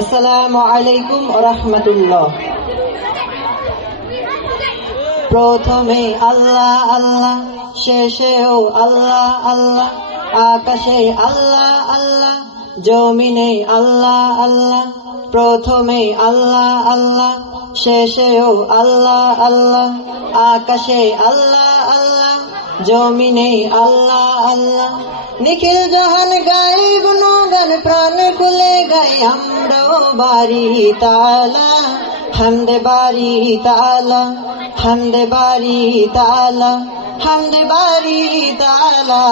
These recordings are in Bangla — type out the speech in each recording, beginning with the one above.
আসসালামু আলাইকুম ওয়া রাহমাতুল্লাহ। প্রথমে আল্লাহ আল্লাহ, শেষেও আল্লাহ আল্লাহ, আকাশে আল্লাহ আল্লাহ, জমিনে আল্লাহ আল্লাহ। প্রথমে আল্লাহ আল্লাহ, শেষেও আল্লাহ আল্লাহ, আকাশে আল্লাহ আল্লাহ, জমিনে আল্লাহ আল্লাহ। নিখিল জাহান গায়ে গুণগান, প্রাণ খুলে গায়ে আমরাও বাড়ি তালা, হামদে বাড়ি তালা, হামদে বাড়ি তালা, হামদে বাড়ি তালা,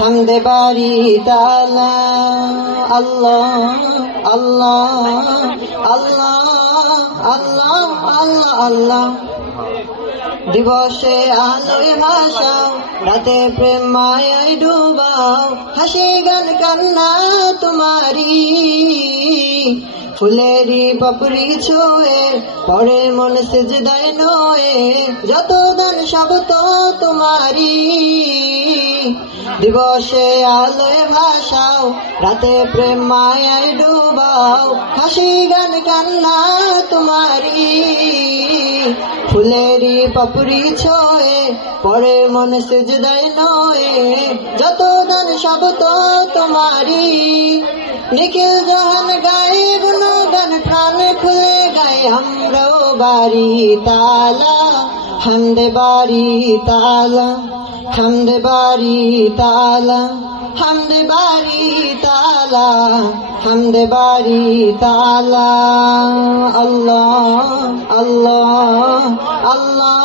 হামদে বাড়ি তালা। আল্লাহ আল্লাহ আল্লাহ আল্লাহ আল্লাহ আল্লাহ। দিবসে আলোয় ভাসাও, রাতে প্রেম মায়ায় ডুবাও, হাসি গান কান্না তোমারি। ফুলেরি পাপড়ি ছুঁয়ে পরে মন সিজদায় নয়ে, যত দান সব তো তোমারি। দিবসে আলোয় ভাসাও, রাতে প্রেম মায়ায় ডুবাও, হাসি গান কান্না তোমারি। ফুলেরি পাপড়ি ছুঁয়ে পরে মন সিজদায় নয়ে, যত দান সব তো তোমারি। নিখিল জাহান গায়ে গুণগান, প্রাণ খুলে গায়ে আমরাও বাড়ি তালা, হামদে বাড়ি তালা, হামদে বাড়ি তালা, হামদে বাড়ি তালা, হামদে বাড়ি তালা। আল্লাহ আল্লাহ আল্লাহ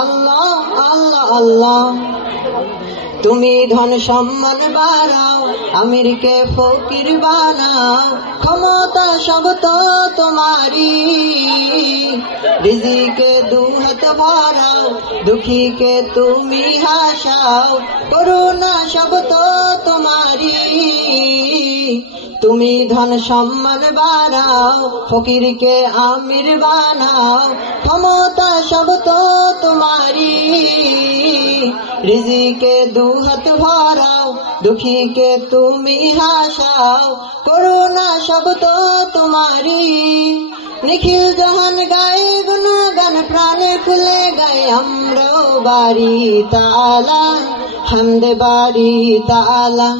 আল্লাহ আল্লাহ আল্লাহ। তুমি ধন সম্মান বাড়াও, আমিরকে ফকির বানাও, ক্ষমতা সব তো তোমারি। রিজিকে দুহাত ভরাও, দুঃখীকে তুমি হাসাও, করুণা সব তো তোমারি। তুমি ধন সম্মান বাড়াও, ফকিরকে আমির বানাও, ক্ষমতা সব তো তোমারি। রিজিকে দুহাত ভরাও, দুঃখীকে তুমি হাসাও, করুণা সব তো তোমারি। নিখিল জাহান গায়ে গুণগান, প্রাণে খুলে গায়ে আমরাও বাড়ি তালা, হামদে বাড়ি তালা,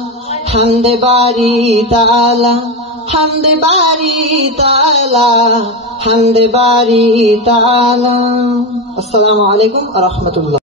হামদে বাড়ি তালা, হামদে বাড়ি তালা, হামদে বাড়ি তালা। আসসালামু আলাইকুম ওয়া রাহমাতুল্লাহ।